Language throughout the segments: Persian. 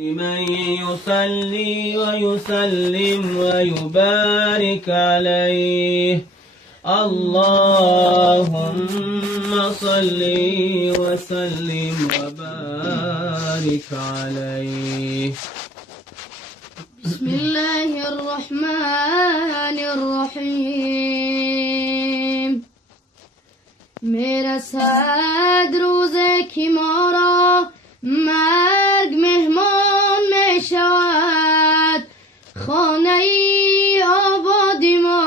من يصلي ويسلم ويبارك عليه. اللهم صل وسلم وبارك عليه. بسم الله الرحمن الرحیم. میرسد روزی که ما را مرگ مهمان می شود، خانه ای آبادی ما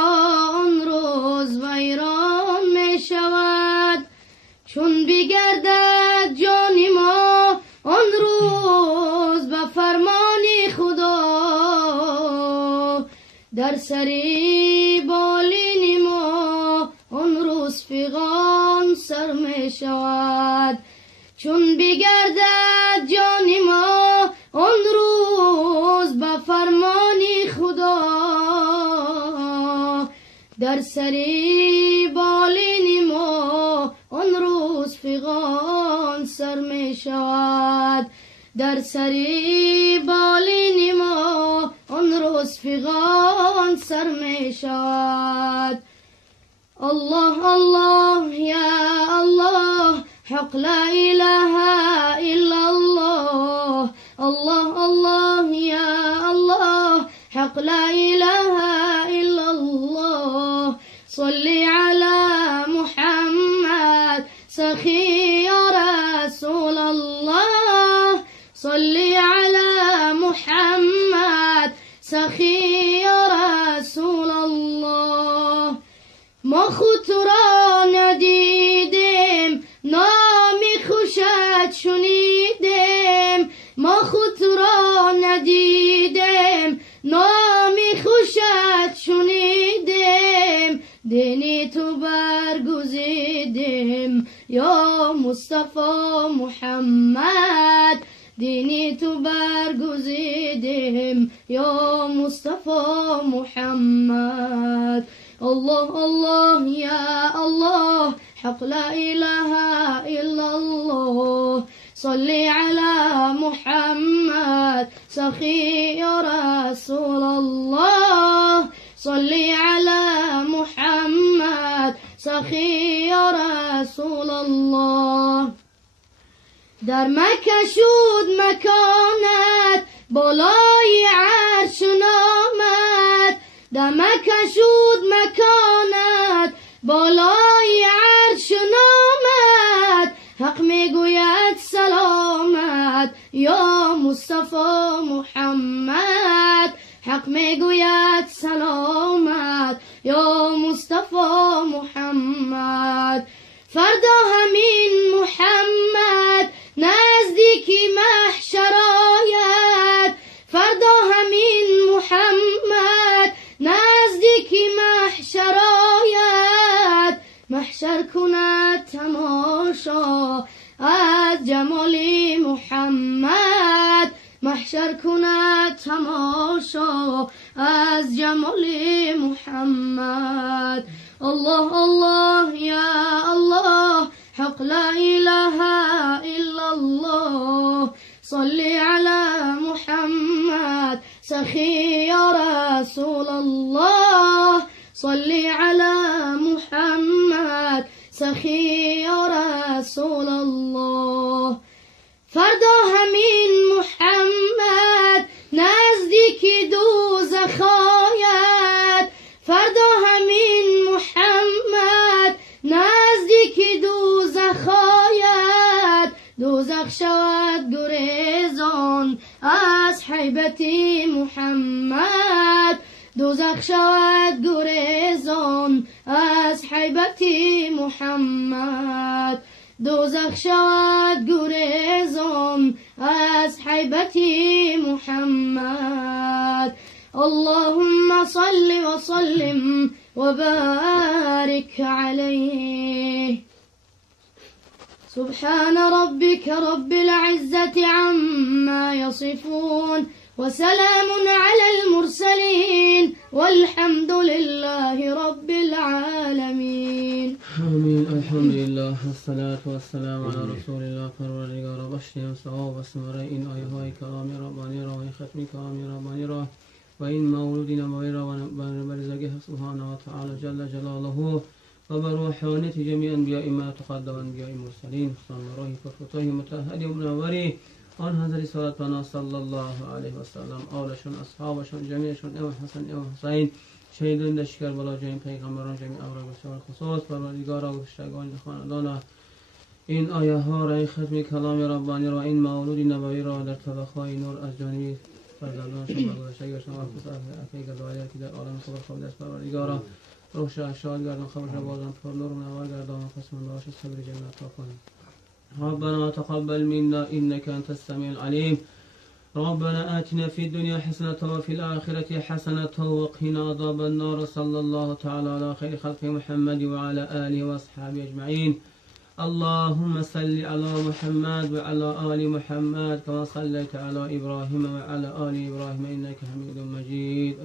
آن روز ویران می شود. چون بگردد جان ما آن روز به فرمان خدا، در سری بالین ما آن روز فغان سر می شود. چون بگردد جان ما آن روز به فرمان خدا، در سری بالین ما آن روز فغان سر می شود. در سری بالین ما آن روز فغان سر می شود. الله الله یا الله، حق لا إله إلا الله. الله الله يا الله، حق لا إله إلا الله. صل على محمد سخي يا رسول الله. صل على محمد سخي يا رسول الله. ما خود را ندیدیم، نامی خوشت شنیدیم. ما خود را ندیدیم، نامی خوشت شنیدیم. دینی تو برگزیدیم یا مصطفی محمد. دینی تو برگزیدیم یا مصطفی محمد. الله الله يا الله، حق لا إله إلا الله. صل على محمد سخي يا رسول الله. صل على محمد سخي يا رسول الله. در مکه شد مکانت بالای عرش نامد. در مکه شد مکانت بالای عرش نامد. حق میگوید سلامت یا مصطفی محمد. حق میگوید سلامت یا مصطفی محمد. فردا همین محمد نزدیک محشر آید. فردا همین محمد نزدیک محشر آید. محشر کند تماشا از جمال محمد. محشر کند تماشا از جمال محمد. الله الله یا الله، حق لا إله إلا الله. صل على محمد سخي يا رسول الله. صل على محمد سخي يا رسول الله. فردا همین محمد نزدیک دوزخ آید. فردا همین محمد نزدیک دوزخ آید. دوزخ شود گریزان از حیبت محمد. دوزخ شود گریزان از حیبت محمد. دوزخ شود گریزان از حیبت محمد. اللهم صل وسلم وبارك عليه. سبحان ربك رب العزة عما يصفون، وسلام على المرسلين، والحمد لله رب العالمين. آمين. الحمد لله والصلاة والسلام على رسول الله. پروردگار باشیم ثواب و ثمره این آیه های کلام ربانی را و این ختم کلام ربانی را و این مولود نبوی را و برزگه سبحانه و تعالی جل جلاله و بر روحانیت جمیع انبیاء ما تقدم انبیاء مرسلین خصوصا راهی فرفتای متحدی و منوری آن حضرت صلوات پناه صلی الله علیه و سلم، آلشون، اصحابشون، جمیعشون، امام حسن، امام حسین، شهیدان در کربلا، جمیع پیغمبران، جمیع اولاد بسیار خصوص پروردگار و گذشتگان خاندان این آیه ها را، این ختم کلام ربانی را، این مولود نبوی را در طبقهای نور از جانب فرزندانشان و گذشتگانشان و افیق دعایی که در عالم خبر خواب دست پروردگارا روش شاد گردان، خبر بازان پر نور و منور گردان و قسم باش صبر جنت را کنیم. ربنا تقبل منا إنك أنت السميع العليم. ربنا آتنا في الدنيا حسنة وفي الآخرة حسنة وقنا عذاب النار. صلى الله تعالى على خير خلق محمد وعلى آله وأصحابه أجمعين. اللهم صل على محمد وعلى آل محمد كما صليت على إبراهيم وعلى آل إبراهيم إنك حميد مجيد.